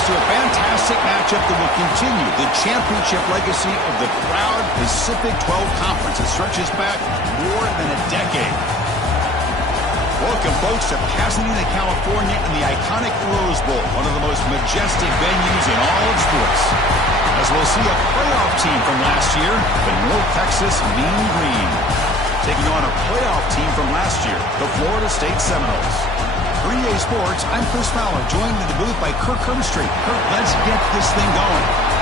Thanks to a fantastic matchup that will continue the championship legacy of the proud Pacific 12 Conference. It stretches back more than a decade. Welcome, folks, to Pasadena, California, and the iconic Rose Bowl, one of the most majestic venues in all of sports. As we'll see a playoff team from last year, the North Texas Mean Green, taking on a playoff team from last year, the Florida State Seminoles. For EA Sports, I'm Chris Fowler, joined in the booth by Kirk Herbstreit. Kirk, let's get this thing going.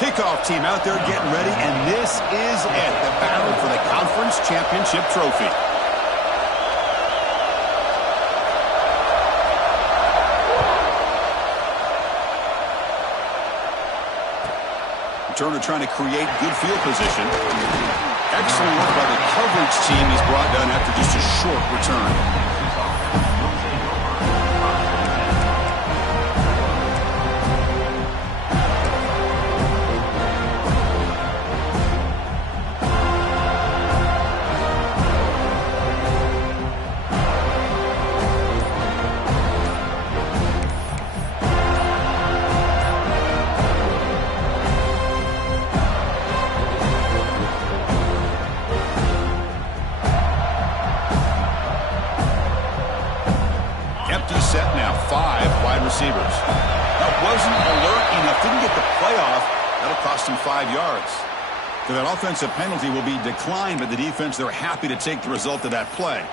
Kickoff team out there getting ready, and this is it, the battle for the conference championship trophy. Turner trying to create good field position. Excellent work by the coverage team he's brought down after just a short return. Set now, 5 wide receivers. That wasn't alert enough, didn't get the playoff. That'll cost him 5 yards. So that offensive penalty will be declined by the defense. They're happy to take the result of that play.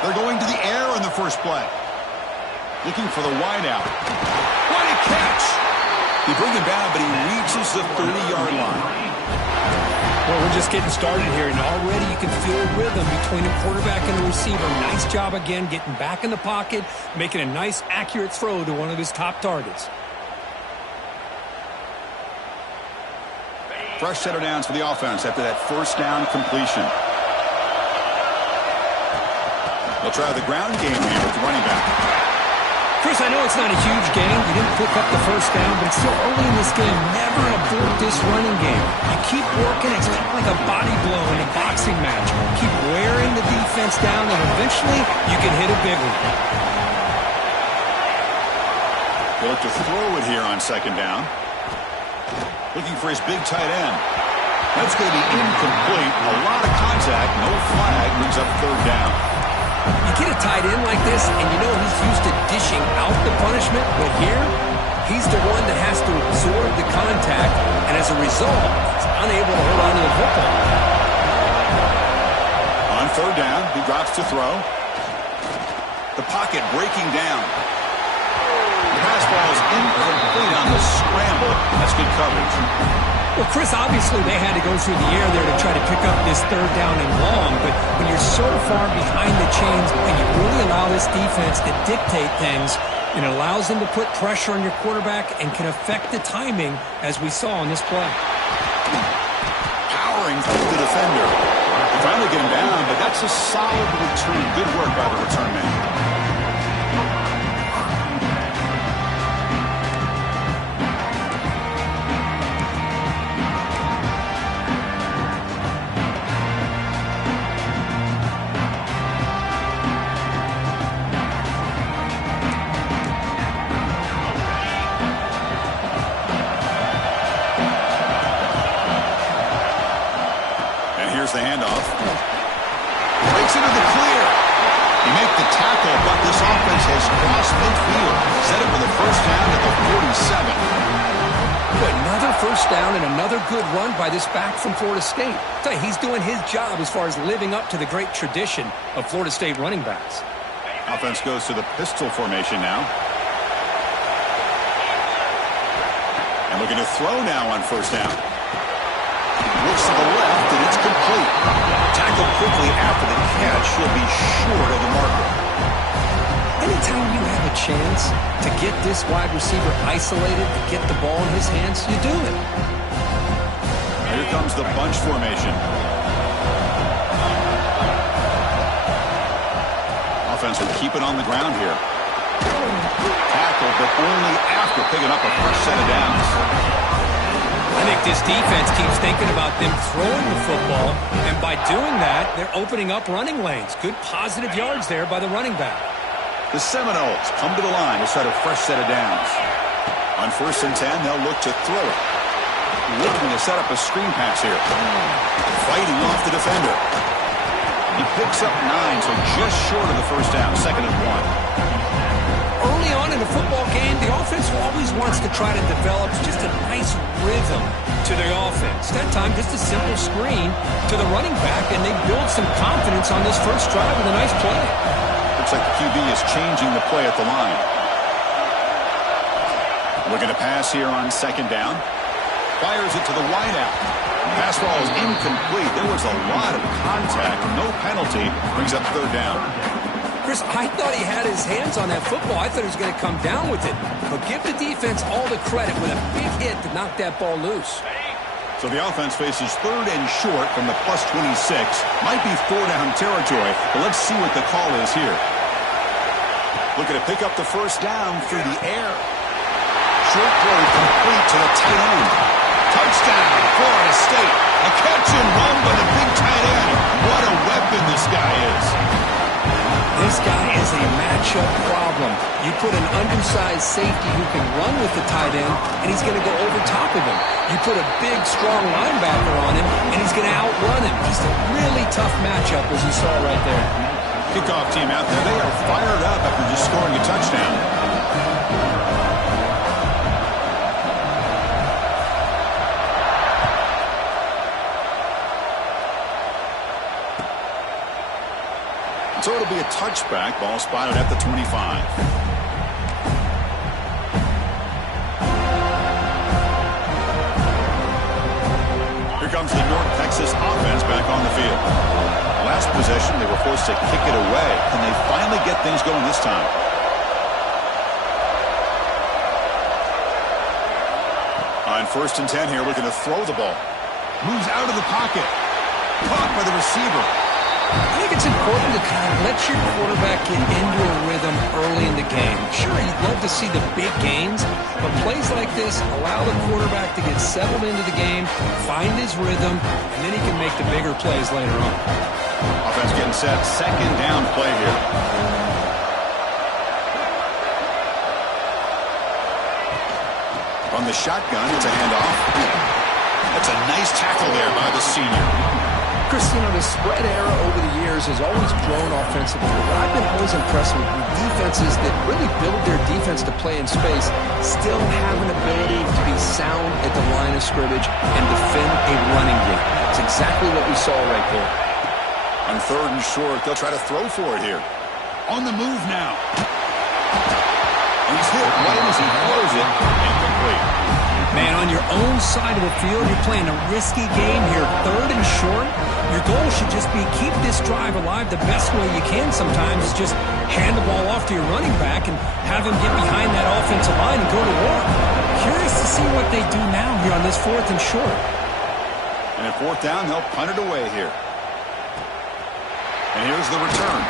They're going to the air on the first play. Looking for the wideout. What a catch! He brings him down, but he reaches the 30-yard line. Well, we're just getting started here, and already you can feel a rhythm between the quarterback and the receiver. Nice job again getting back in the pocket, making a nice, accurate throw to one of his top targets. Fresh set of downs for the offense after that first down completion. They'll try the ground game here with the running back. Chris, I know it's not a huge game. You didn't pick up the first down, but it's still early in this game. Never abort this running game. You keep working. It's kind of like a body blow in a boxing match. Keep wearing the defense down, and eventually you can hit a big one. They'll look to throw it here on second down. Looking for his big tight end. That's going to be incomplete. A lot of contact. No flag. Brings up third down. You get a tight end like this, and you know he's used to dishing out the punishment, but here, he's the one that has to absorb the contact, and as a result, he's unable to hold on to the football. On third down, he drops to throw. The pocket breaking down. The pass ball is incomplete on the scramble. That's good coverage. Well, Chris, obviously they had to go through the air there to try to pick up this third down and long, but when you're so far behind the chains and you really allow this defense to dictate things, it allows them to put pressure on your quarterback and can affect the timing, as we saw on this play. Powering through the defender. They finally get him down, but that's a solid return. Good work by the return man. Here's the handoff. Breaks into the clear. You make the tackle, but this offense has crossed midfield. Set it for the first down at the 47. Boy, another first down and another good run by this back from Florida State. I tell you, he's doing his job as far as living up to the great tradition of Florida State running backs. Offense goes to the pistol formation now. And looking to throw now on first down. Looks to the left, and it's complete. Tackled quickly after the catch. He'll be short of the marker. Anytime you have a chance to get this wide receiver isolated, to get the ball in his hands, you do it. Here comes the bunch formation. Offense will keep it on the ground here. Tackle, but only after picking up a first set of downs. I think this defense keeps thinking about them throwing the football, and by doing that, they're opening up running lanes. Good positive yards there by the running back. The Seminoles come to the line to set a fresh set of downs. On 1st and 10, they'll look to throw it. Looking to set up a screen pass here. Fighting off the defender. He picks up 9, so just short of the first down, 2nd and 1. Early on in a football game, the offense always wants to try to develop just a nice rhythm to their offense. That time, just a simple screen to the running back, and they build some confidence on this first drive with a nice play. Looks like the QB is changing the play at the line. Looking to pass here on 2nd down. Fires it to the wideout. Pass ball is incomplete. There was a lot of contact. No penalty. Brings up 3rd down. Chris, I thought he had his hands on that football. I thought he was going to come down with it. But give the defense all the credit with a big hit to knock that ball loose. So the offense faces 3rd and short from the +26. Might be 4-down territory, but let's see what the call is here. Looking to pick up the first down through the air. Short throw complete to the tight end. Touchdown, Florida State. A catch and run by the big tight end. What a weapon this guy is. This guy is a matchup problem. You put an undersized safety who can run with the tight end, and he's going to go over top of him. You put a big, strong linebacker on him, and he's going to outrun him. Just a really tough matchup, as you saw right there. Kickoff team out there, they are fired up after just scoring a touchdown. So it'll be a touchback. Ball spotted at the 25. Here comes the North Texas offense back on the field. Last possession, they were forced to kick it away. Can they finally get things going this time? On 1st and 10 here, looking to throw the ball. Moves out of the pocket. Caught by the receiver. I think it's important to kind of let your quarterback get into a rhythm early in the game. Sure, you'd love to see the big gains, but plays like this allow the quarterback to get settled into the game, find his rhythm, and then he can make the bigger plays later on. Offense getting set. 2nd down play here. From the shotgun, it's a handoff. That's a nice tackle there by the senior. Chris, you know, the spread era over the years has always grown offensively, but I've been always impressed with the defenses that really build their defense to play in space, still have an ability to be sound at the line of scrimmage and defend a running game. It's exactly what we saw right there. On 3rd and short, they'll try to throw for it here. On the move now. And he's hit right as he throws it. Incomplete. Man, on your own side of the field, you're playing a risky game here. 3rd and short. Your goal should just be keep this drive alive the best way you can sometimes. Just hand the ball off to your running back and have him get behind that offensive line and go to work. Curious to see what they do now here on this 4th and short. And at 4th down, they'll punt it away here. And here's the return.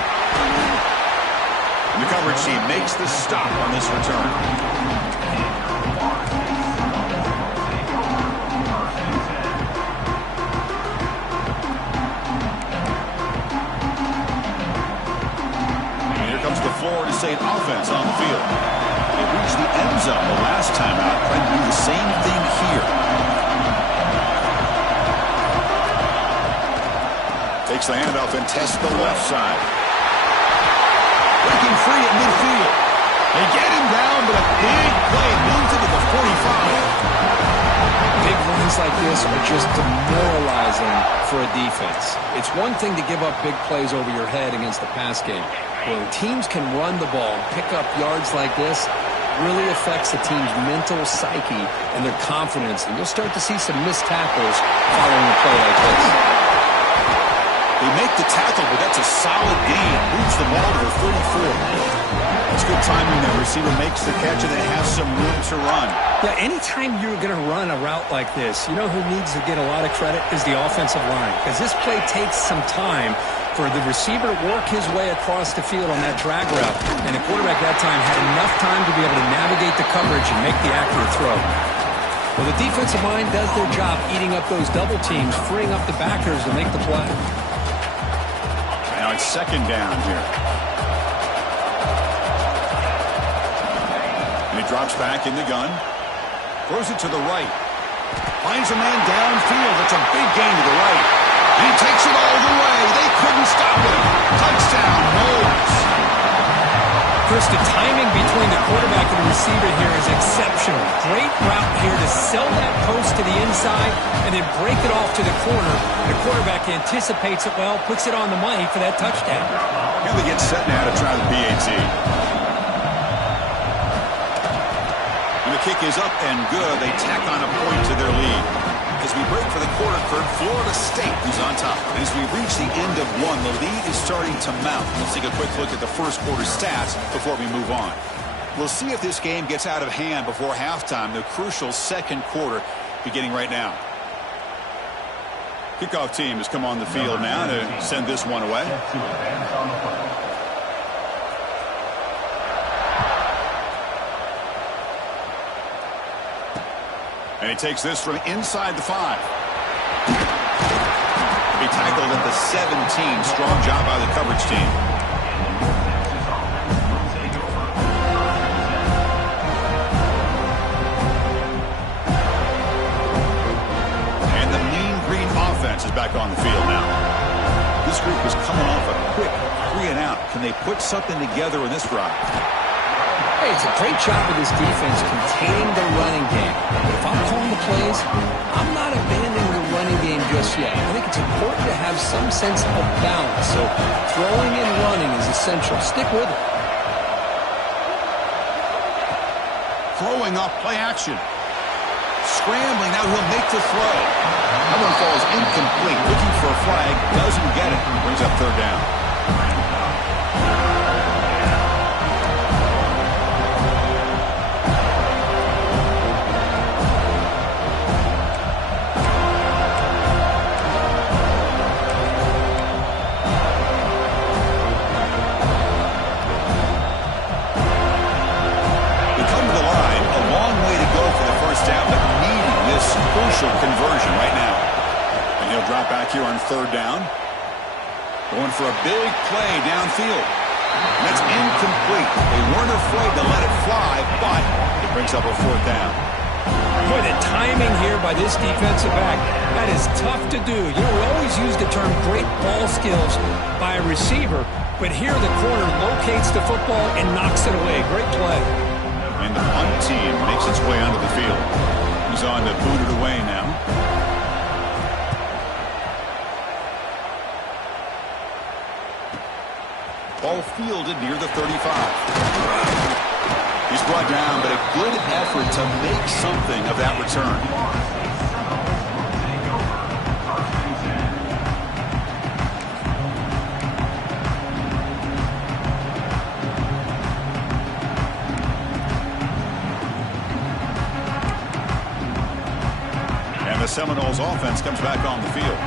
And the coverage team makes the stop on this return. Florida State offense on the field. They reached the end zone the last time out. Trying to do the same thing here. Takes the handoff and tests the left side. Breaking free at midfield. They get him down, but a big play moves into the 45. things like this are just demoralizing for a defense. It's one thing to give up big plays over your head against the pass game. When teams can run the ball and pick up yards like this, really affects the team's mental psyche and their confidence. And you'll start to see some missed tackles following a play like this. They make the tackle, but that's a solid gain. Moves the ball to the 34. That's good timing. The receiver makes the catch and then has some room to run. Yeah, anytime you're going to run a route like this, you know who needs to get a lot of credit is the offensive line. Because this play takes some time for the receiver to work his way across the field on that drag route. And the quarterback that time had enough time to be able to navigate the coverage and make the accurate throw. Well, the defensive line does their job eating up those double teams, freeing up the backers to make the play. Now it's second down here. And he drops back in the gun. Throws it to the right. Finds a man downfield. It's a big gain to the right. And he takes it all the way. They couldn't stop him. Touchdown, Knowles. Chris, the timing between the quarterback and the receiver here is exceptional. Great route here to sell that post to the inside and then break it off to the corner. The quarterback anticipates it well, puts it on the money for that touchdown. Here they get set now to try the PAT. And the kick is up and good. They tack on a point to their lead. As we break for the quarter, Kurt, Florida State is on top. And as we reach the end of one, the lead is starting to mount. Let's take a quick look at the first quarter stats before we move on. We'll see if this game gets out of hand before halftime, the crucial second quarter beginning right now. Kickoff team has come on the field now to send this one away. And he takes this from inside the 5. He tackled at the 17. Strong job by the coverage team. And the mean green offense is back on the field now. This group is coming off a quick 3 and out. Can they put something together in this drive? Hey, it's a great job of this defense containing the running game. But if I'm calling the plays, I'm not abandoning the running game just yet. I think it's important to have some sense of balance. So throwing and running is essential. Stick with it. Throwing off play action. Scrambling, now he'll make the throw. That one falls incomplete. Looking for a flag, doesn't get it. Brings up third down. Conversion right now. And he'll drop back here on third down. Going for a big play downfield. And that's incomplete. They weren't afraid to let it fly, but it brings up a fourth down. Boy, the timing here by this defensive back, that is tough to do. You know, we always use the term great ball skills by a receiver, but here the corner locates the football and knocks it away. Great play. And the punt team makes its way onto the field. He's on to boot it away now. Ball fielded near the 35. He's brought down, but a good effort to make something of that return. The Seminoles offense comes back on the field.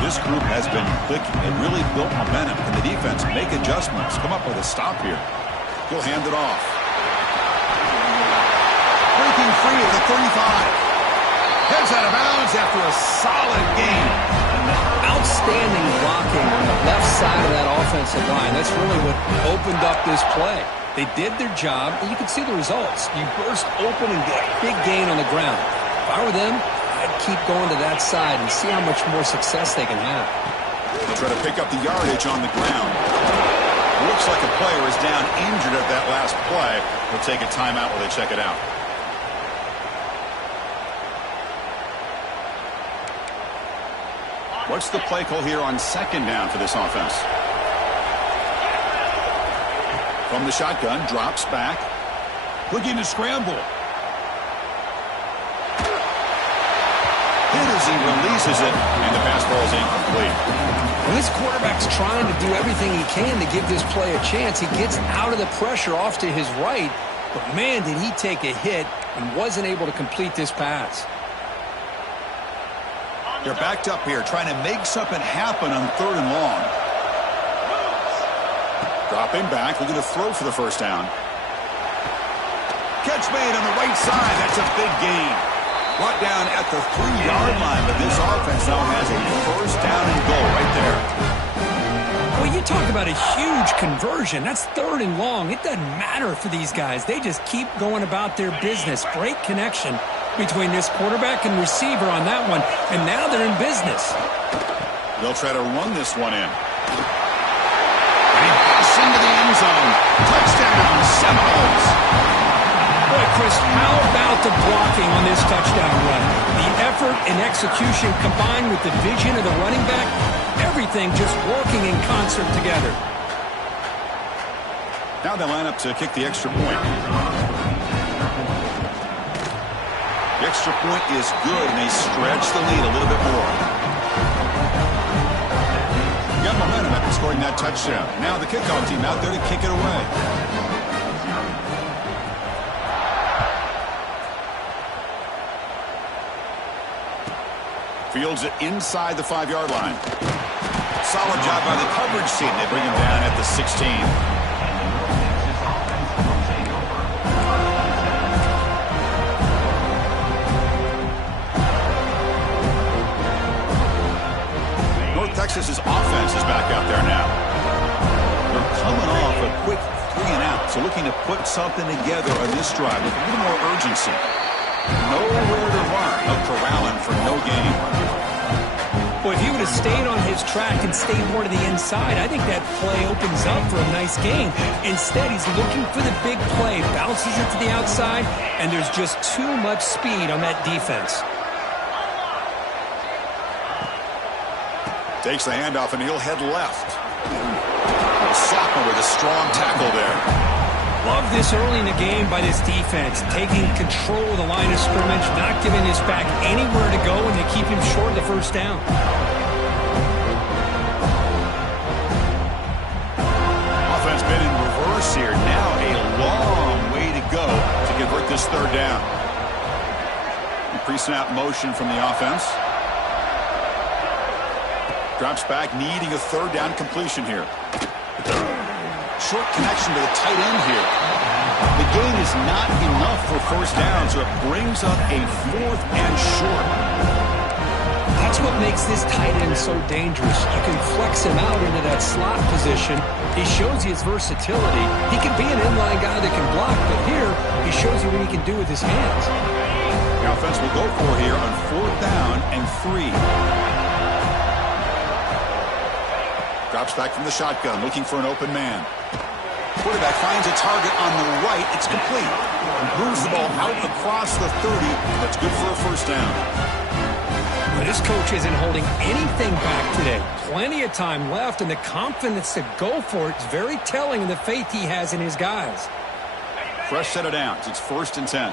This group has been clicking. It really built momentum. Can the defense make adjustments? Come up with a stop here. He'll hand it off. Breaking free at the 35. Heads out of bounds after a solid game. Outstanding blocking on the left side of that offensive line. That's really what opened up this play. They did their job, and you can see the results. You burst open and get a big gain on the ground. If I were them, I'd keep going to that side and see how much more success they can have. They'll try to pick up the yardage on the ground. Looks like a player is down injured at that last play. They'll take a timeout while they check it out. What's the play call here on second down for this offense? From the shotgun, drops back. Looking to scramble. Hit as he releases it, and the pass ball is incomplete. Well, this quarterback's trying to do everything he can to give this play a chance. He gets out of the pressure off to his right, but man, did he take a hit and wasn't able to complete this pass. They're backed up here, trying to make something happen on 3rd and long. Dropping back, looking to throw for the first down. Catch made on the right side. That's a big gain. Brought down at the 3-yard line, but this offense now has a first down and goal right there. Well, you talk about a huge conversion. That's 3rd and long. It doesn't matter for these guys. They just keep going about their business. Great connection between this quarterback and receiver on that one, and now they're in business. They'll try to run this one in. And he busts into the end zone. Touchdown, Seminoles. Boy, Chris, how about the blocking on this touchdown run? The effort and execution combined with the vision of the running back, everything just working in concert together. Now they line up to kick the extra point. The extra point is good, and they stretch the lead a little bit more. Got momentum after scoring that touchdown. Now the kickoff team out there to kick it away. Fields it inside the 5-yard line. Solid job by the coverage team. They bring him down at the 16. Texas's offense is back out there now. They're coming off a quick 3-and-out, so looking to put something together on this drive with a little more urgency. Nowhere to run. No corralling for no gain. Boy, if he would have stayed on his track and stayed more to the inside, I think that play opens up for a nice gain. Instead, he's looking for the big play, bounces it to the outside, and there's just too much speed on that defense. Takes the handoff, and he'll head left. Sophomore with a strong tackle there. Love this early in the game by this defense, taking control of the line of scrimmage, not giving this back anywhere to go, and they keep him short of the first down. Offense been in reverse here. Now a long way to go to convert this 3rd down. Pre-snap motion from the offense. Drops back, needing a 3rd down completion here. Short connection to the tight end here. The gain is not enough for first down, so it brings up a 4th and short. That's what makes this tight end so dangerous. You can flex him out into that slot position. He shows you his versatility. He can be an inline guy that can block, but here he shows you what he can do with his hands. The offense will go for here on 4th down and 3. Drops back from the shotgun, looking for an open man. Quarterback finds a target on the right. It's complete. Moves the ball out across the 30. That's good for a first down. But this coach isn't holding anything back today. Plenty of time left, and the confidence to go for it is very telling of the faith he has in his guys. Fresh set of downs. It's 1st and 10.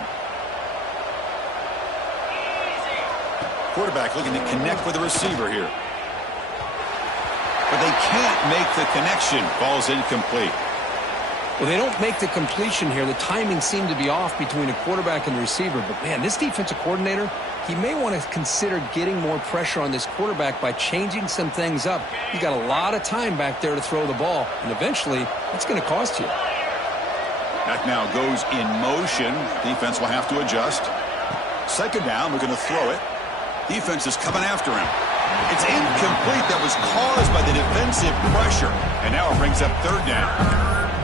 Quarterback looking to connect with the receiver here. But they can't make the connection. Ball's incomplete. Well, they don't make the completion here. The timing seemed to be off between a quarterback and the receiver. But, man, this defensive coordinator, he may want to consider getting more pressure on this quarterback by changing some things up. He's got a lot of time back there to throw the ball. And eventually, it's going to cost you. That now goes in motion. Defense will have to adjust. 2nd down, we're going to throw it. Defense is coming after him. It's incomplete. That was caused by the defensive pressure. And now it brings up 3rd down.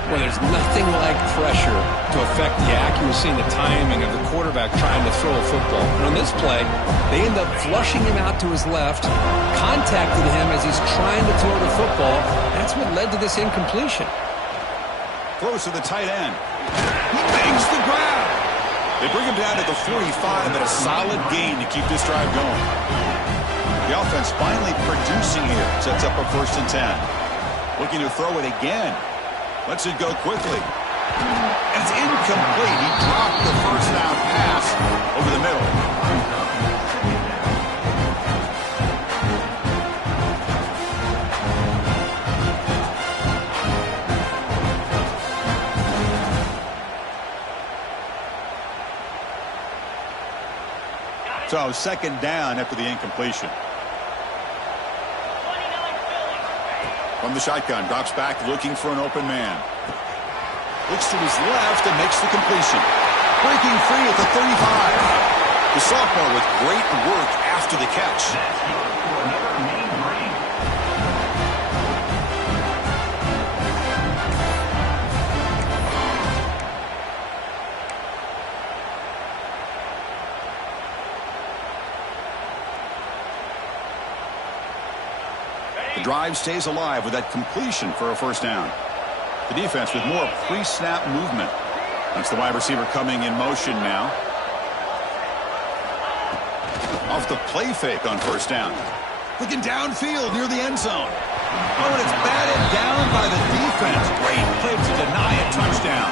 Well, there's nothing like pressure to affect the accuracy and the timing of the quarterback trying to throw a football. And on this play, they end up flushing him out to his left, contacted him as he's trying to throw the football. That's what led to this incompletion. Throws to the tight end. He makes the grab. They bring him down to the 45, but a solid gain to keep this drive going. The offense finally producing here. Sets up a 1st and 10. Looking to throw it again. Lets it go quickly. And it's incomplete. He dropped the 1st down pass over the middle. So 2nd down after the incompletion. From the shotgun, drops back looking for an open man. Looks to his left and makes the completion. Breaking free at the 35. The sophomore with great work after the catch. The drive stays alive with that completion for a 1st down. The defense with more pre-snap movement. That's the wide receiver coming in motion now. Off the play fake on 1st down. Looking downfield near the end zone. Oh, and it's batted down by the defense. Great play to deny a touchdown.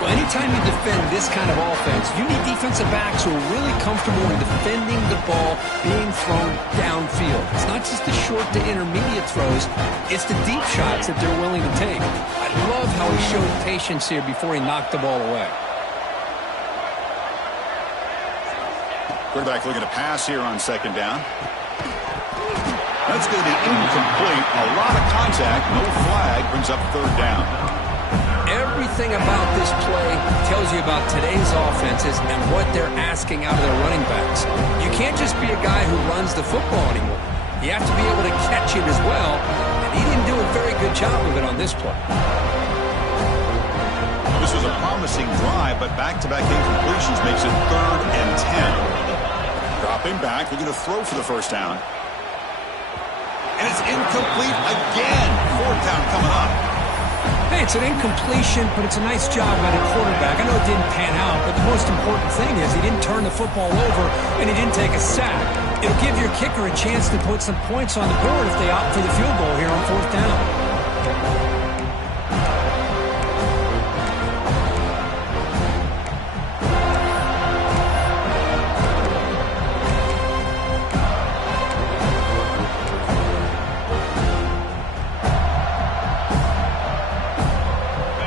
Well, anytime you defend this kind of offense, you need defensive backs who are really comfortable in defending the ball being thrown downfield. It's not just the short to intermediate throws, it's the deep shots that they're willing to take. I love how he showed patience here before he knocked the ball away. Quarterback looking to pass here on 2nd down. That's going to be incomplete. A lot of contact, no flag, brings up 3rd down. Everything about this play tells you about today's offenses and what they're asking out of their running backs. You can't just be a guy who runs the football anymore. You have to be able to catch it as well, and he didn't do a very good job of it on this play. This was a promising drive, but back-to-back incompletions makes it 3rd and 10. Dropping back, looking to throw for the 1st down. And it's incomplete again. 4th down coming up. Hey, it's an incompletion, but it's a nice job by the quarterback. I know it didn't pan out, but the most important thing is he didn't turn the football over and he didn't take a sack. It'll give your kicker a chance to put some points on the board if they opt for the field goal here on 4th down.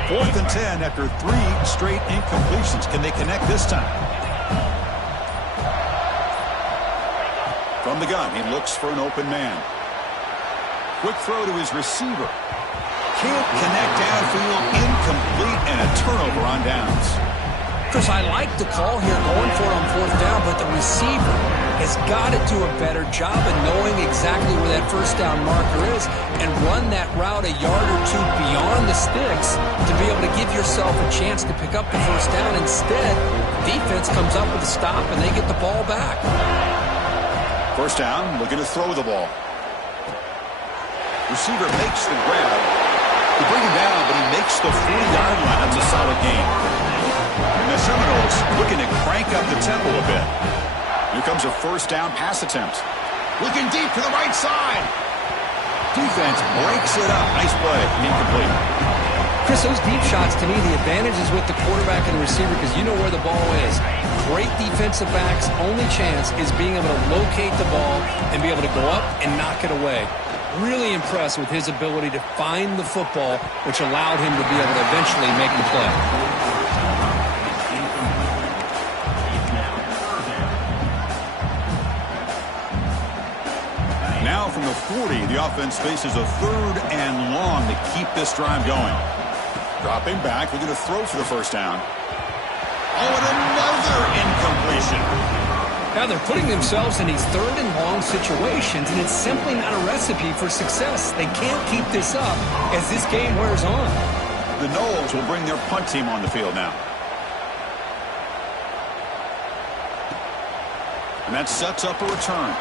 Fourth and 10 after 3 straight incompletions. Can they connect this time? From the gun, he looks for an open man. Quick throw to his receiver. Can't connect downfield, incomplete, and a turnover on downs. Chris, I like the call here going for it on 4th down, but the receiver has got to do a better job of knowing exactly where that 1st down marker is and run that route a yard or 2 beyond the sticks to be able to give yourself a chance to pick up the 1st down. Instead, defense comes up with a stop and they get the ball back. 1st down, looking to throw the ball. Receiver makes the grab. They bring him down, but he makes the 40-yard line. That's a solid gain. And the Seminoles looking to crank up the tempo a bit. Here comes a 1st down pass attempt. Looking deep to the right side. Defense breaks it up. Nice play. Incomplete. Chris, those deep shots, to me, the advantage is with the quarterback and the receiver because you know where the ball is. Great defensive backs' only chance is being able to locate the ball and be able to go up and knock it away. Really impressed with his ability to find the football, which allowed him to be able to eventually make the play. Now from the 40, the offense faces a 3rd and long to keep this drive going. Dropping back, looking to throw for the 1st down. Oh, and another incompletion. Now they're putting themselves in these 3rd and long situations, and it's simply not a recipe for success. They can't keep this up as this game wears on. The Noles will bring their punt team on the field now. And that sets up a return.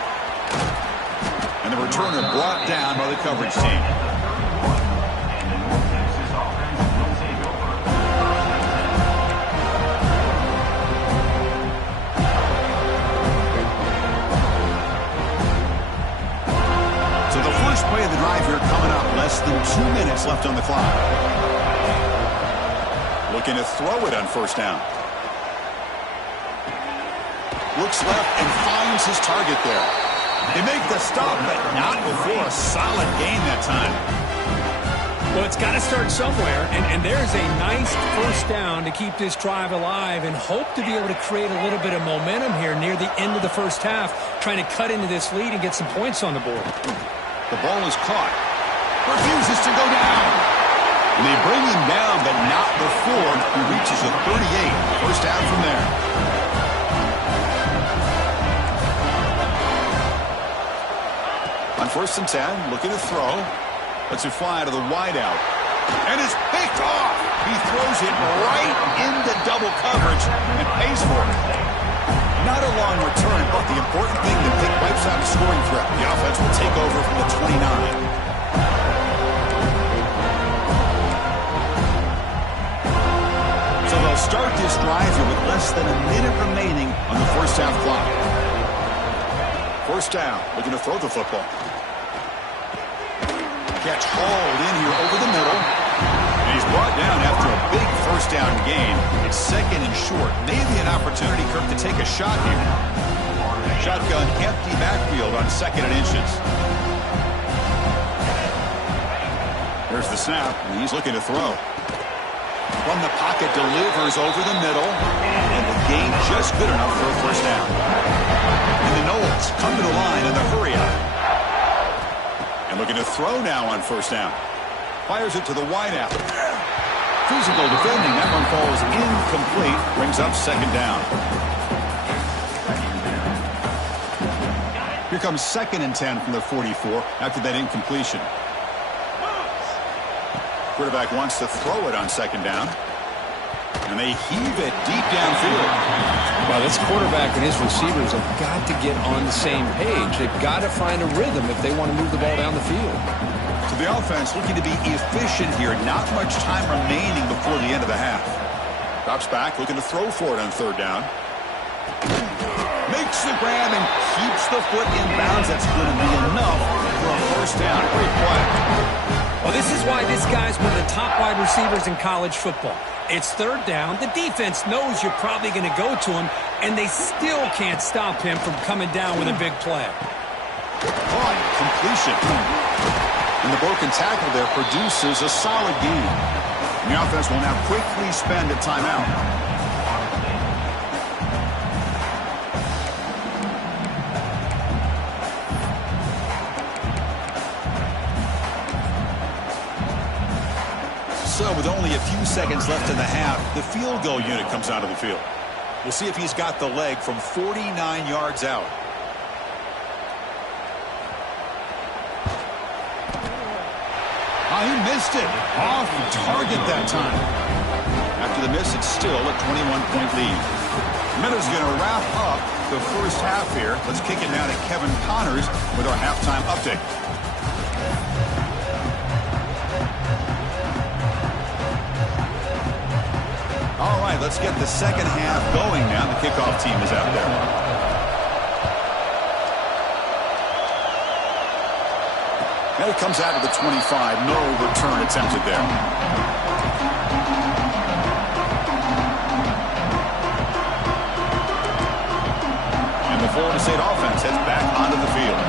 And the returner brought down by the coverage team. With the first play of the drive here coming up, less than 2 minutes left on the clock. Looking to throw it on first down. Looks left and finds his target there. They make the stop, but not before a solid gain that time. Well, it's got to start somewhere, and there's a nice first down to keep this drive alive and hope to be able to create a little bit of momentum here near the end of the first half, trying to cut into this lead and get some points on the board. The ball is caught. Refuses to go down. And they bring him down, but not before he reaches the 38. First down from there. On 1st and 10, looking to throw. Lets it fly to the wideout. And it's picked off. He throws it right into double coverage and pays for it. Not a long return, but the important thing, the pick wipes out a scoring threat. The offense will take over from the 29. So they'll start this drive here with less than a minute remaining on the first half clock. First down, looking to throw the football. Catch hauled in here over the middle. And he's brought down after a big first down gain. It's second and short. Maybe an opportunity, Kirk, to take a shot here. Shotgun, empty backfield on 2nd and inches. There's the snap, and he's looking to throw. From the pocket, delivers over the middle. And the gain just good enough for a first down. And the Knowles come to the line in the hurry up. And looking to throw now on first down. Fires it to the wideout. Physical defending. That one falls incomplete. Brings up 2nd down. Here comes 2nd and 10 from the 44 after that incompletion. Quarterback wants to throw it on 2nd down. And they heave it deep downfield. Well, this quarterback and his receivers have got to get on the same page. They've got to find a rhythm if they want to move the ball down the field. So the offense looking to be efficient here. Not much time remaining before the end of the half. Drops back, looking to throw for it on 3rd down. Makes the grab and keeps the foot in bounds. That's going to be enough for a first down. Great play. Well, this is why this guy's one of the top wide receivers in college football. It's 3rd down. The defense knows you're probably going to go to him, and they still can't stop him from coming down with a big play. Caught, completion. And the broken tackle there produces a solid gain. The offense will now quickly spend a timeout. So with only a few seconds left in the half, the field goal unit comes out of the field. We'll see if he's got the leg from 49 yards out. He missed it. Off target that time. After the miss, it's still a 21-point lead. Meadows going to wrap up the first half here. Let's kick it down to Kevin Connors with our halftime update. All right, let's get the second half going now. The kickoff team is out there. Now he comes out of the 25. No return attempted there. And the Florida State offense heads back onto the field.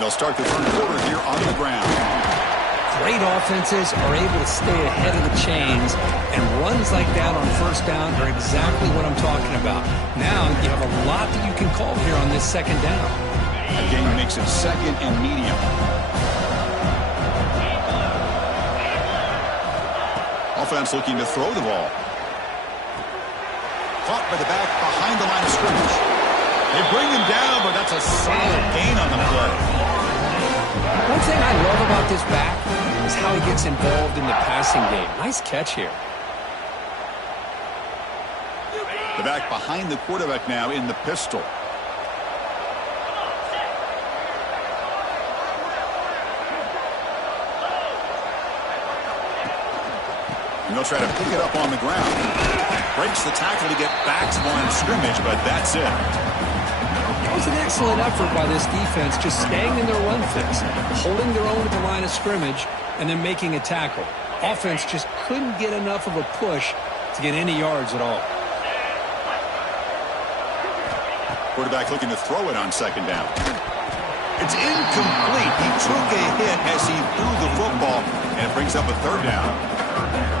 They'll start the third quarter here on the ground. Great offenses are able to stay ahead of the chains, and runs like that on first down are exactly what I'm talking about. Now you have a lot that you can call here on this 2nd down. Again, makes it 2nd and medium. Offense looking to throw the ball. Caught by the back behind the line of scrimmage. They bring him down, but that's a solid gain on the play. One thing I love about this back is how he gets involved in the passing game. Nice catch here. The back behind the quarterback now in the pistol. And they'll try to pick it up on the ground. Breaks the tackle to get back to the line of scrimmage, but that's it. It was an excellent effort by this defense, just staying in their run fix, holding their own at the line of scrimmage, and then making a tackle. Offense just couldn't get enough of a push to get any yards at all. Quarterback looking to throw it on second down. It's incomplete. He took a hit as he threw the football, and it brings up a third down.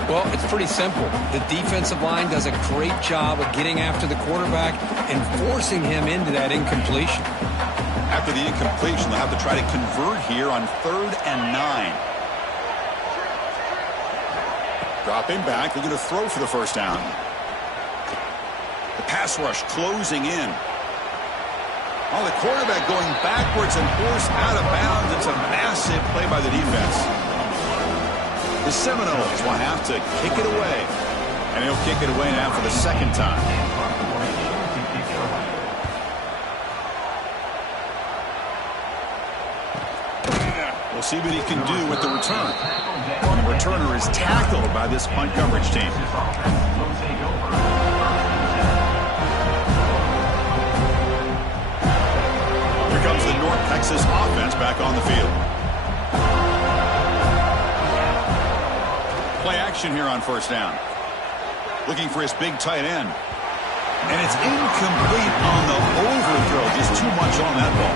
Well, it's pretty simple. The defensive line does a great job of getting after the quarterback and forcing him into that incompletion. After the incompletion, they'll have to try to convert here on 3rd and 9. Dropping back, looking to throw for the first down. The pass rush closing in. Oh, the quarterback going backwards and forced out of bounds. It's a massive play by the defense. The Seminoles will have to kick it away. And he'll kick it away now for the second time. We'll see what he can do with the return. The returner is tackled by this punt coverage team. Here comes the North Texas offense back on the field. Play action here on first down. Looking for his big tight end. And it's incomplete on the overthrow. Just too much on that ball.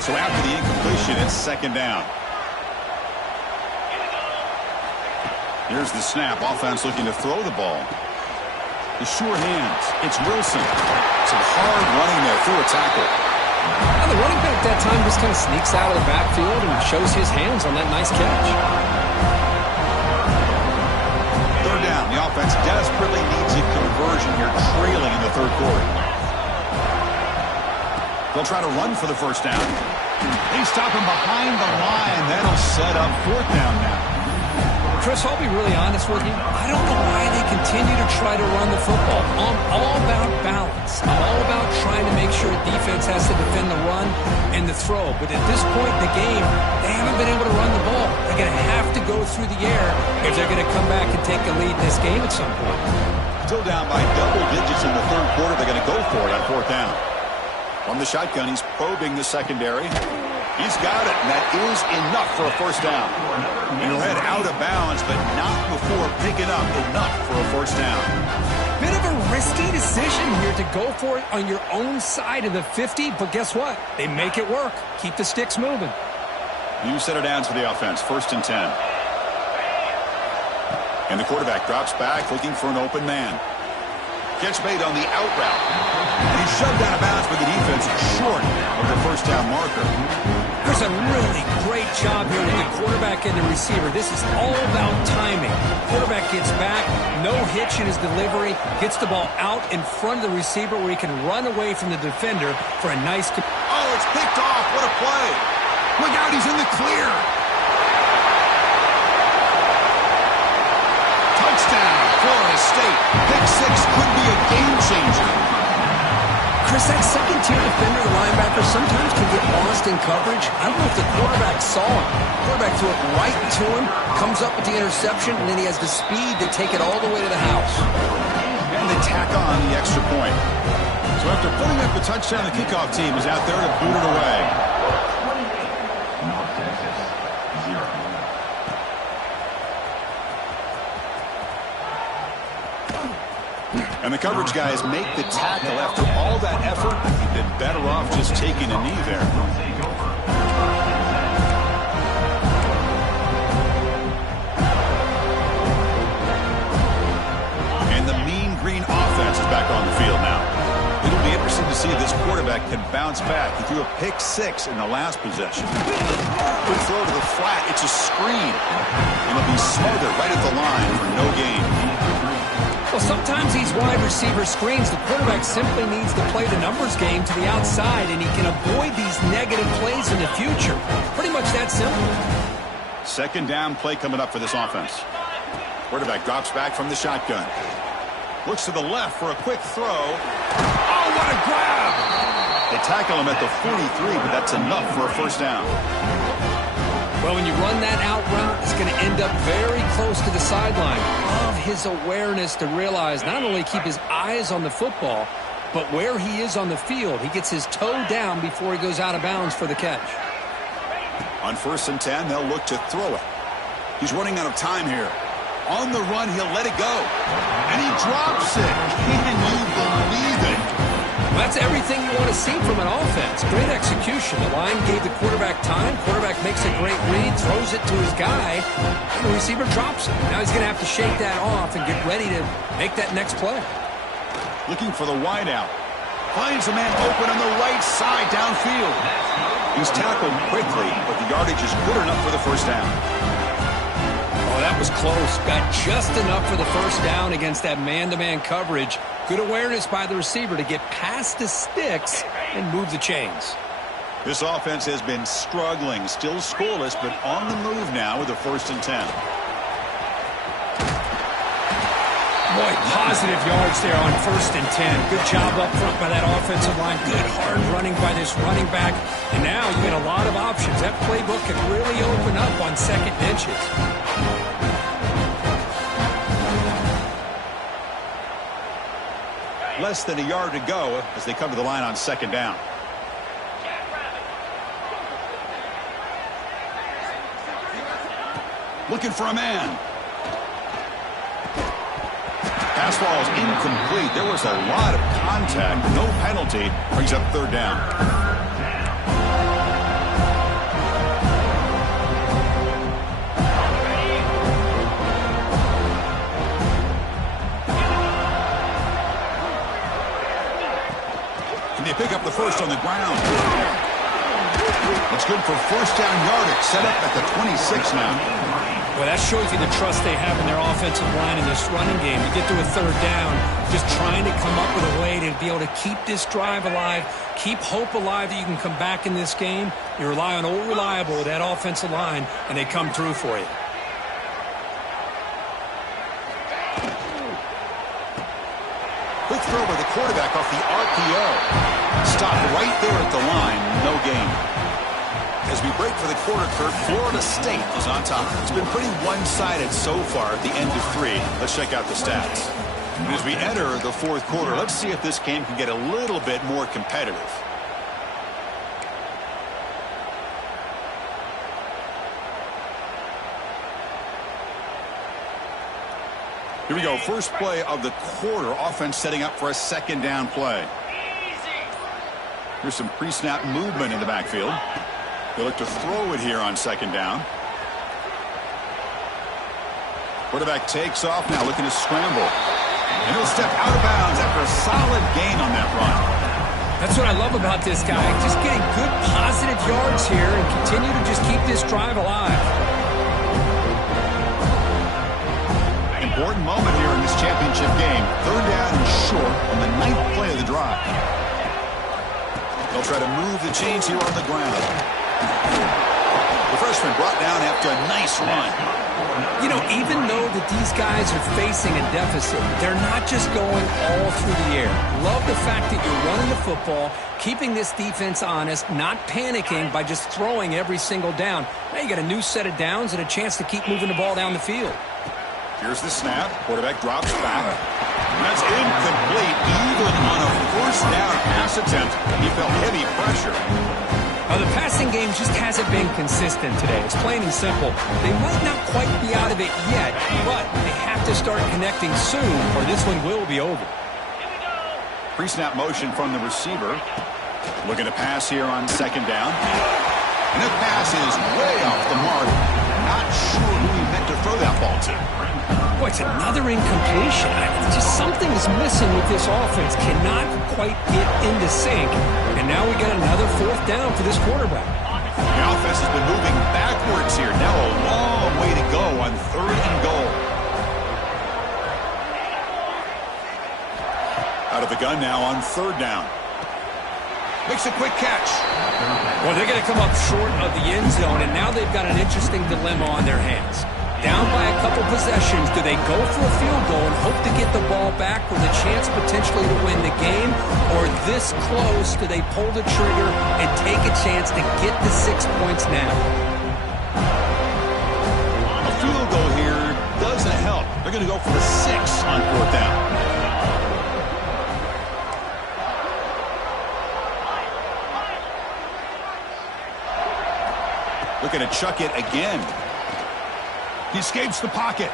So after the incompletion, it's second down. Here's the snap. Offense looking to throw the ball. The sure hands. It's Wilson. Some hard running there through a tackle. Now the running back that time just kind of sneaks out of the backfield and shows his hands on that nice catch. Third down. The offense desperately needs a conversion here, trailing in the third quarter. They'll try to run for the first down. They stop him behind the line. That'll set up fourth down now. Chris, I'll be really honest with you. I don't know why they continue to try to run the football. I'm all about balance. I'm all about trying to make sure a defense has to defend the run and the throw. But at this point in the game, they haven't been able to run the ball. They're going to have to go through the air if they're going to come back and take a lead in this game at some point. Still down by double digits in the third quarter. They're going to go for it on fourth down. From the shotgun, he's probing the secondary. He's got it, and that is enough for a first down. And he'll head out of bounds, but not before picking up enough for a first down. Bit of a risky decision here to go for it on your own side of the 50, but guess what? They make it work. Keep the sticks moving. New set of downs for the offense, 1st and 10. And the quarterback drops back, looking for an open man. Catch made on the out route. And he's shoved out of bounds, but the defense short of the first down marker. There's a really great job here with the quarterback and the receiver. This is all about timing. Quarterback gets back, no hitch in his delivery, gets the ball out in front of the receiver where he can run away from the defender for a nice... Oh, it's picked off. What a play. Look out, he's in the clear. Touchdown, Florida State. Pick 6 could be a game changer. Chris, that second-tier defender, the linebacker, sometimes can get lost in coverage. I don't know if the quarterback saw him. The quarterback threw it right to him, comes up with the interception, and then he has the speed to take it all the way to the house. And they tack on the extra point. So after putting up the touchdown, the kickoff team is out there to boot it away. North Texas, 0. And the coverage guys make the tackle. After all that effort, he'd been better off just taking a knee there. And the mean green offense is back on the field now. It'll be interesting to see if this quarterback can bounce back. He threw a pick 6 in the last possession. Good throw to the flat. It's a screen. And it'll be smothered right at the line for no gain. Well, sometimes these wide receiver screens, the quarterback simply needs to play the numbers game to the outside, and he can avoid these negative plays in the future. Pretty much that simple. Second down play coming up for this offense. Quarterback drops back from the shotgun. Looks to the left for a quick throw. Oh, what a grab! They tackle him at the 43, but that's enough for a first down. Well, when you run that out route, it's going to end up very close to the sideline. Love his awareness to realize not only keep his eyes on the football, but where he is on the field. He gets his toe down before he goes out of bounds for the catch. On 1st and 10, they'll look to throw it. He's running out of time here. On the run, he'll let it go. And he drops it. Can you believe it? Well, that's everything you want to see from an offense. Great execution. The line gave the quarterback time. Quarterback makes a great read, throws it to his guy, and the receiver drops it. Now he's going to have to shake that off and get ready to make that next play. Looking for the wideout. Finds a man open on the right side downfield. He's tackled quickly, but the yardage is good enough for the first down. Oh, that was close. Got just enough for the first down against that man-to-man coverage. Good awareness by the receiver to get past the sticks and move the chains. This offense has been struggling, still scoreless, but on the move now with a 1st and 10. Boy, positive yards there on 1st and 10. Good job up front by that offensive line. Good hard running by this running back. And now you get a lot of options. That playbook can really open up on 2nd and inches. Less than a yard to go as they come to the line on 2nd down. Looking for a man. Pass ball is incomplete. There was a lot of contact. No penalty. Brings up 3rd down. They pick up the first on the ground. It's good for 1st down yardage. Set up at the 26 now. Well, that shows you the trust they have in their offensive line in this running game. You get to a 3rd down, just trying to come up with a way to be able to keep this drive alive, keep hope alive that you can come back in this game. You rely on old reliable with that offensive line, and they come through for you. Quick throw by the quarterback off the RPO. Stop right there at the line. No gain. As we break for the quarter, Kurt, Florida State is on top. It's been pretty one-sided so far at the end of 3. Let's check out the stats. And as we enter the 4th quarter, let's see if this game can get a little bit more competitive. Here we go. First play of the quarter. Offense setting up for a 2nd down play. Here's some pre-snap movement in the backfield. They look to throw it here on 2nd down. Quarterback takes off now, looking to scramble. And he'll step out of bounds after a solid gain on that run. That's what I love about this guy. Just getting good positive yards here and continue to just keep this drive alive. Important moment here in this championship game. 3rd down and short on the 9th play of the drive. They'll try to move the chains here on the ground. The freshman brought down after a nice run. You know, even though that these guys are facing a deficit, they're not just going all through the air. Love the fact that you're running the football, keeping this defense honest, not panicking by just throwing every single down. Now you got a new set of downs and a chance to keep moving the ball down the field. Here's the snap. Quarterback drops back. And that's incomplete. Even on a 1st down pass attempt, he felt heavy pressure. The passing game just hasn't been consistent today. It's plain and simple. They might not quite be out of it yet, but they have to start connecting soon or this one will be over. Pre-snap motion from the receiver. Looking to pass here on 2nd down. And the pass is way off the mark. Not sure who he meant to throw that ball to. Boy, it's another incompletion. Just something is missing with this offense. Cannot quite get into sync. And now we got another 4th down for this quarterback. The offense has been moving backwards here. Now a long way to go on 3rd and goal. Out of the gun now on 3rd down. Makes a quick catch. Well, they're going to come up short of the end zone, and now they've got an interesting dilemma on their hands. down by a couple possessions. Do they go for a field goal and hope to get the ball back with a chance potentially to win the game? Or this close, do they pull the trigger and take a chance to get the 6 points now? A field goal here doesn't help. They're going to go for the 6 on 4th down. Looking to chuck it again. He escapes the pocket.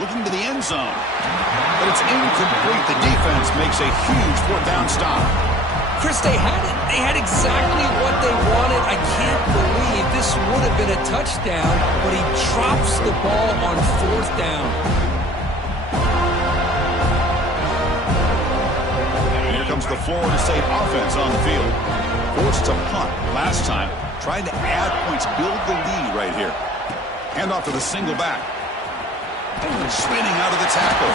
Looking to the end zone. But it's incomplete. The defense makes a huge 4th down stop. Chris, they had it. They had exactly what they wanted. I can't believe this would have been a touchdown, but he drops the ball on 4th down. And here comes the Florida State offense on the field. Forced to punt last time. Trying to add points, build the lead right here. Hand off to the single back. Spinning out of the tackle.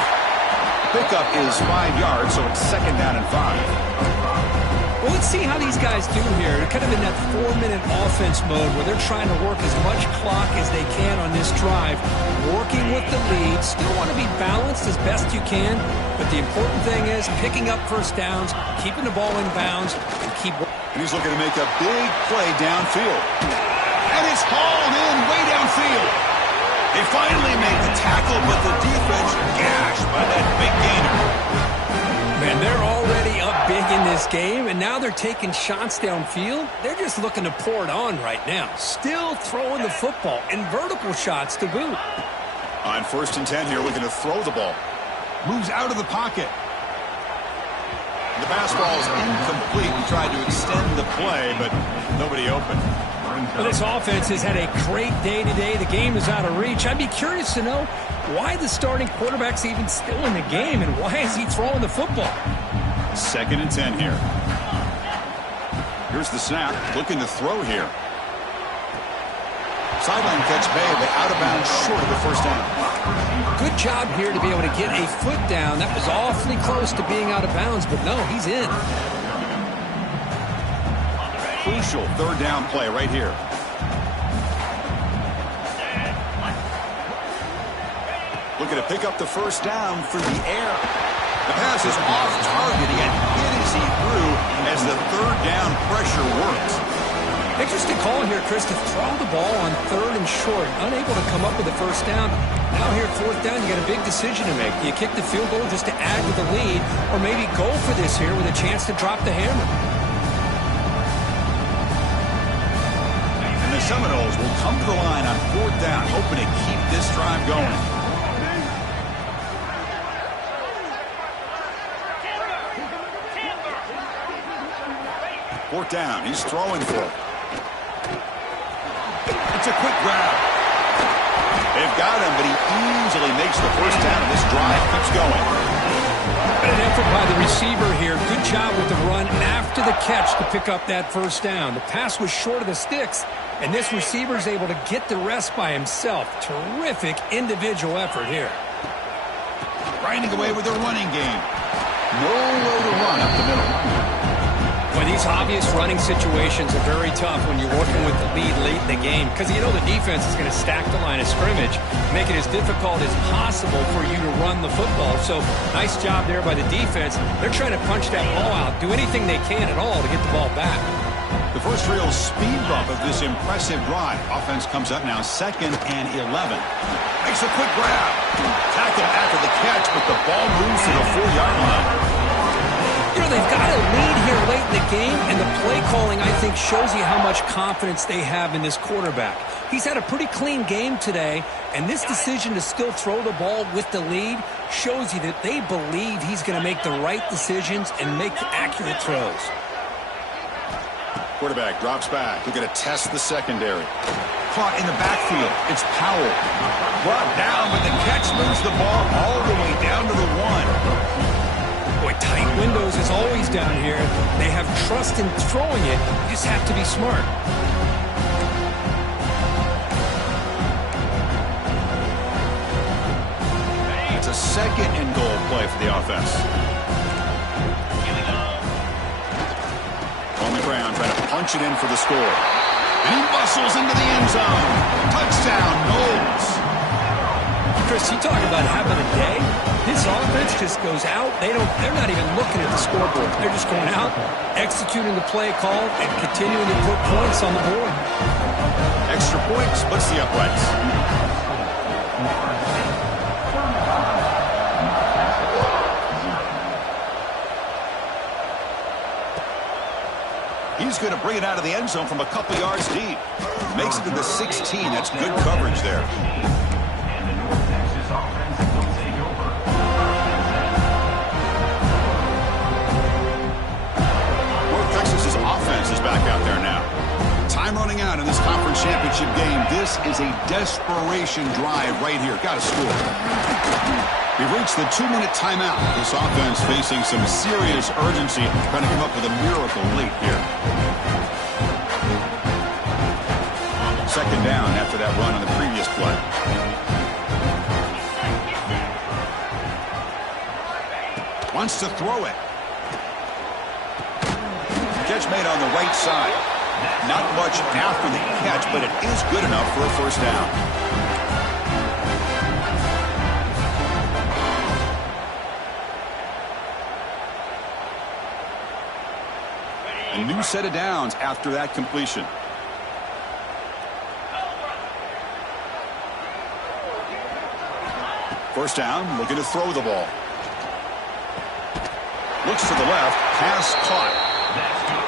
Pickup is 5 yards, so it's 2nd down and 5. Well, let's see how these guys do here. They're kind of in that 4-minute offense mode where they're trying to work as much clock as they can on this drive. Working with the lead. Still want to be balanced as best you can. But the important thing is picking up first downs, keeping the ball in bounds, and keep working. And he's looking to make a big play downfield. And it's hauled in way downfield. They finally made the tackle, but the defense gashed by that big gainer. Man, they're already up big in this game, and now they're taking shots downfield. They're just looking to pour it on right now. Still throwing the football, and vertical shots to boot. On 1st and 10 here, looking to throw the ball. Moves out of the pocket. The pass ball is incomplete. We tried to extend the play, but nobody open. Well, this offense has had a great day today. The game is out of reach. I'd be curious to know why the starting quarterback's even still in the game, and why is he throwing the football? 2nd and 10 here. Here's the snap. Looking to throw here. Sideline catch made, but out of bounds short of the 1st down. Good job here to be able to get a foot down. That was awfully close to being out of bounds, but no, he's in. Crucial 3rd down play right here. Looking to pick up the 1st down through the air. The pass is off target. He got hit as he threw as the 3rd down pressure works. Interesting call here, Chris, to throw the ball on 3rd and short. Unable to come up with a 1st down. Now here at 4th down, you got a big decision to make. Do you kick the field goal just to add to the lead, or maybe go for this here with a chance to drop the hammer? And the Seminoles will come to the line on 4th down, hoping to keep this drive going. Fourth down, he's throwing for it. It's a quick grab. They've got him, but he easily makes the 1st down, and this drive keeps going. An effort by the receiver here. Good job with the run after the catch to pick up that 1st down. The pass was short of the sticks, and this receiver is able to get the rest by himself. Terrific individual effort here. Grinding away with their running game. Nowhere to run up the middle. Well, these obvious running situations are very tough when you're working with the lead late in the game, because you know the defense is going to stack the line of scrimmage, make it as difficult as possible for you to run the football. So nice job there by the defense. They're trying to punch that ball out, do anything they can at all to get the ball back. The first real speed bump of this impressive drive. Offense comes up now 2nd and 11. Makes a quick grab. Tackle after the catch, but the ball moves to the 4-yard line. You know, they've got a lead here late in the game, and the play calling, I think, shows you how much confidence they have in this quarterback. He's had a pretty clean game today, and this decision to still throw the ball with the lead shows you that they believe he's going to make the right decisions and make accurate throws. Quarterback drops back. We're going to test the secondary. Caught in the backfield. It's Powell. Brought down, but the catch moves the ball all the way down to the 1. Boy, tight windows as always down here. They have trust in throwing it. You just have to be smart. It's a 2nd and goal play for the offense. On the ground, trying to punch it in for the score. And he bustles into the end zone. Touchdown, Knowles. Chris, you talk about having a day. This offense just goes out. They're not even looking at the scoreboard. They're just going out, executing the play call, and continuing to put points on the board. Extra point splits the uprights. He's going to bring it out of the end zone from a couple yards deep. Makes it to the 16. That's good coverage there. North Texas's offense is back out there now. Time running out in this conference championship game. This is a desperation drive right here. Got to score. We've reached the 2-minute timeout. This offense facing some serious urgency, trying to come up with a miracle late here. Second down after that run on the previous play. Wants to throw it. Catch made on the right side. Not much after the catch, but it is good enough for a first down. A new set of downs after that completion. First down, looking to throw the ball. Looks to the left, pass caught.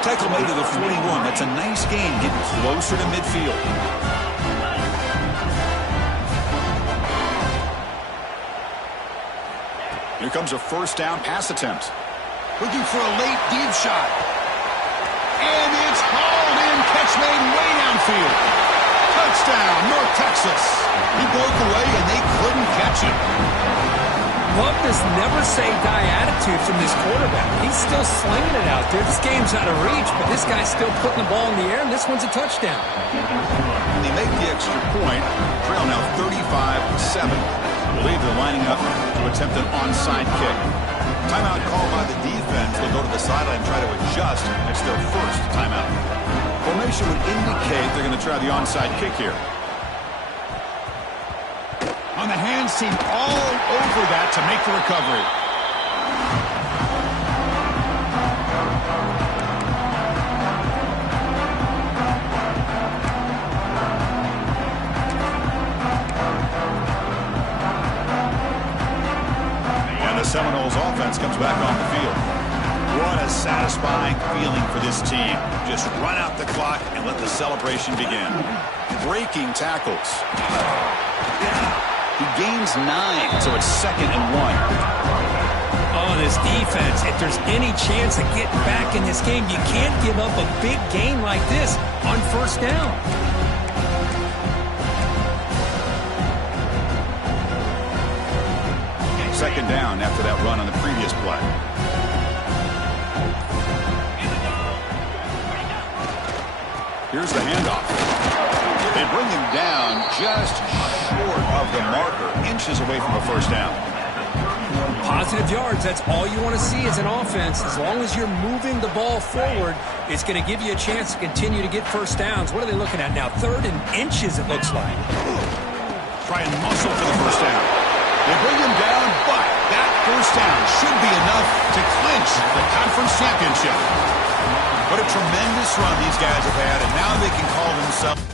Tackle made to the 41. That's a nice gain, getting closer to midfield. Here comes a first down pass attempt. Looking for a late deep shot. And it's hauled in. Catch made way downfield. Touchdown, North Texas. He broke away, and they couldn't catch him. Love this never-say-die attitude from this quarterback. He's still slinging it out there. This game's out of reach, but this guy's still putting the ball in the air, and this one's a touchdown. They make the extra point. Trail now 35-7. I believe they're lining up to attempt an onside kick. Timeout called by the defense. They'll go to the sideline and try to adjust. It's their first timeout. Formation would indicate they're going to try the onside kick here. On the hands team all over that to make the recovery. And the Seminoles offense comes back on the field. What a satisfying feeling for this team. Just run out the clock and let the celebration begin. Breaking tackles. He gains 9, so it's 2nd and 1. Oh, this defense, if there's any chance of getting back in this game, you can't give up a big gain like this on first down. Second down after that run on the previous play. Here's the handoff. They bring him down just short of the marker, inches away from a first down. Positive yards, that's all you want to see as an offense. As long as you're moving the ball forward, it's going to give you a chance to continue to get first downs. What are they looking at now? 3rd and inches, it looks like. Try and muscle for the first down. They bring him down, but that first down should be enough to clinch the conference championship. What a tremendous run these guys have had, and now they can call themselves.